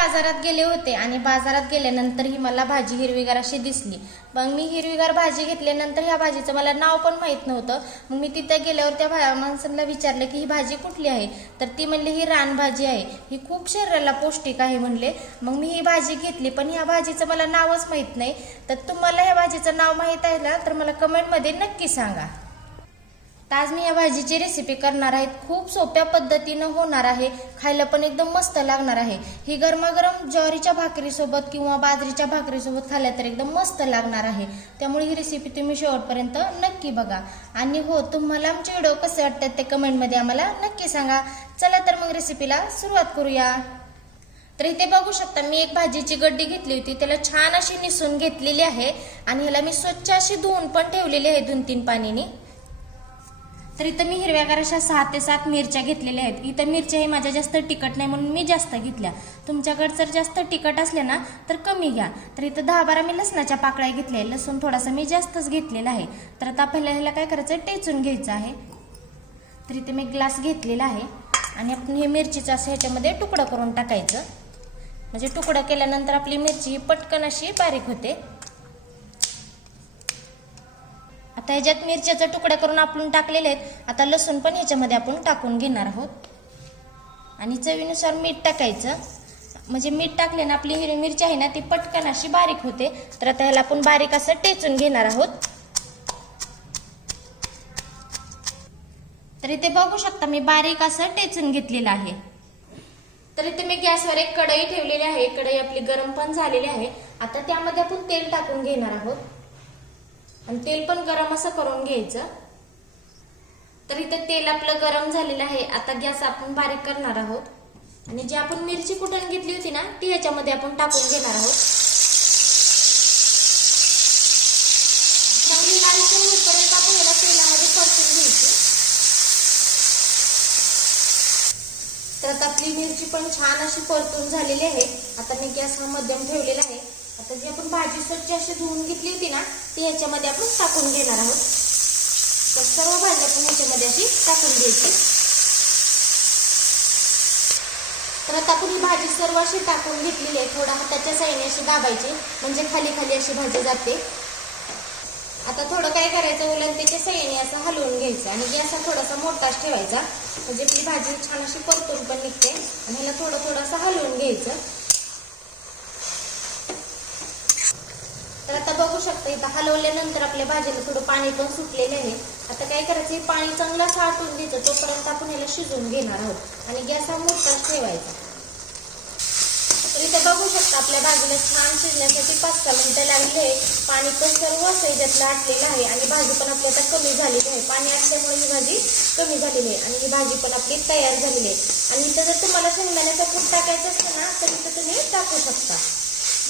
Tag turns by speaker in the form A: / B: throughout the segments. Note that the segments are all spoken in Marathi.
A: बाजारात गेले होते आणि बाजारात गेल्यानंतर ही मला भाजी हिरवीगार अशी दिसली. मग मी हिरवीगार भाजी घेतल्यानंतर ह्या भाजीचं मला नाव पण माहीत नव्हतं. मग मी तिथं गेल्यावर त्या भा माणसांना विचारलं की ही भाजी कुठली आहे? तर ती म्हणली ही रानभाजी आहे. ही खूप शरीराला पौष्टिक आहे म्हणले. मग मी ही भाजी घेतली पण ह्या भाजीचं मला नावच माहीत नाही. तर तुम्हाला ह्या भाजीचं नाव माहीत आहे ना तर मला कमेंटमध्ये नक्की सांगा. आज मी या भाजीची रेसिपी करणार आहे खूप सोप्या पद्धतीनं होणार आहे. खायला पण एकदम मस्त लागणार आहे. ही गरमागरम ज्वारीच्या भाकरीसोबत किंवा बाजरीच्या भाकरीसोबत खाल्ल्या तर एकदम मस्त लागणार आहे. त्यामुळे ही रेसिपी तुम्ही शेवटपर्यंत नक्की बघा. आणि हो तुम्हाला आमचे व्हिडिओ कसे वाटतात ते कमेंटमध्ये आम्हाला नक्की सांगा. चला तर मग रेसिपीला सुरुवात करूया. तर इथे बघू शकता मी एक भाजीची गड्डी घेतली होती. त्याला छान अशी निसून घेतलेली आहे. आणि ह्याला मी स्वच्छ अशी धुवून पण ठेवलेली आहे दोन तीन पाणीने तर इथं मी हिरव्यागार अशा सहा ते सात मिरच्या घेतलेल्या आहेत. इथं मिरच्या हे माझ्या जास्त तिखट नाही म्हणून मी जास्त घेतल्या. तुमच्याकडे जर जास्त तिखट असले ना तर कमी घ्या. तर इथं दहा बारा मी लसणाच्या पाकळ्या घेतल्या लसूण थोडासा मी जास्तच घेतलेला आहे. तर आता पहिल्या ह्याला काय करायचं टेचून घ्यायचं आहे. तर इथे मी ग्लास घेतलेला आहे. आणि आपण हे मिरचीचं असं ह्याच्यामध्ये तुकडं करून टाकायचं. म्हणजे तुकडं केल्यानंतर आपली मिरची पटकन अशी बारीक होते. आता ह्याच्यात मिरच्याचा तुकडा करून आपण टाकलेले आहेत. आता लसूण पण ह्याच्यामध्ये आपण टाकून घेणार आहोत. आणि चवीनुसार मीठ टाकायचं. म्हणजे मीठ टाकले ना आपली हिरवी मिरची आहे ना ती पटकन अशी बारीक होते. तर आता ह्याला आपण बारीक असं टेचून घेणार आहोत. तर इथे बघू शकता मी बारीक असं टेचून घेतलेलं आहे. तर इथे मी गॅसवर एक कढई ठेवलेली आहे. कढई आपली गरम पण झालेली आहे. आता त्यामध्ये आपण तेल टाकून घेणार आहोत. आणि तेल पण गरम असं करून घ्यायचं. तर इथे तेल आपलं गरम झालेलं आहे. आता गॅस आपण बारीक करणार आहोत. आणि जी आपण मिरची कुठून घेतली होती ना ती याच्यामध्ये आपण टाकून घेणार आहोत. चांगली लालसर होईपर्यंत आपण याला तेलामध्ये परतून घ्यायची. तर आता आपली मिरची पण छान अशी परतून झालेली आहे. आता मी गॅस हा मध्यम ठेवलेला आहे. आता जी आपण भाजी स्वच्छ अशी धुवून घेतली होती ना ती ह्याच्यामध्ये आपण टाकून घेणार आहोत. तर सर्व भाजी आपण ह्याच्यामध्ये अशी टाकून घ्यायची. तर आता आपण ही भाजी सर्व अशी टाकून घेतलेली आहे. थोडा हाताच्या साईने अशी दाबायची म्हणजे खाली खाली अशी भाजी जाते. आता थोडं काय करायचं उलंतीच्या सईने असं हलवून घ्यायचं आणि गॅस थोडासा मोठाच ठेवायचा. म्हणजे आपली भाजी छान अशी परतून पण निघते. आणि ह्याला थोडं थोडंसं हलवून घ्यायचं तर आता बघू शकता. इथं हलवल्यानंतर आपल्या भाजीला थोडं पाणी पण सुटलेलं आहे. आता काय करायचं हे पाणी चांगलं साठून घ्यायचं तोपर्यंत आपण याला शिजवून घेणार आहोत. आणि गॅस हा मोठाच ठेवायचा. तर इथे बघू शकता आपल्या भाजीला छान शिजण्यासाठी पाच सहा मिनिटं लागले पाणी पण सर्व याच्यातलं आटलेलं आहे. आणि भाजी पण आपली आता कमी झालेली आहे. पाणी आटल्यामुळे ही भाजी कमी झालेली आहे. आणि ही भाजी पण आपली तयार झालेली आहे. आणि इथं जर तुम्हाला शेंगदाण्याचा फूट टाकायचं असतं ना तर इथं तुम्ही टाकू शकता.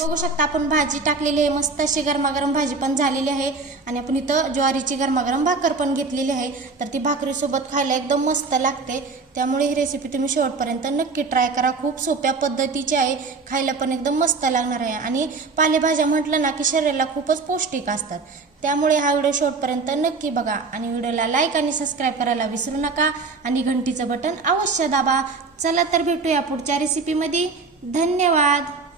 A: बघू शकता आपण भाजी टाकलेली आहे मस्त अशी गरमागरम भाजी पण झालेली आहे. आणि आपण इथं ज्वारीची गरमागरम भाकर पण घेतलेली आहे. तर ती भाकरीसोबत खायला एकदम मस्त लागते. त्यामुळे ही रेसिपी तुम्ही शेवटपर्यंत नक्की ट्राय करा. खूप सोप्या पद्धतीची आहे. खायला पण एकदम मस्त लागणार आहे. आणि पालेभाज्या म्हटलं ना की शरीराला खूपच पौष्टिक असतात. त्यामुळे हा व्हिडिओ शेवटपर्यंत नक्की बघा. आणि व्हिडिओला लाईक आणि सबस्क्राईब करायला विसरू नका. आणि घंटीचं बटन अवश्य दाबा. चला तर भेटूया पुढच्या रेसिपीमध्ये धन्यवाद!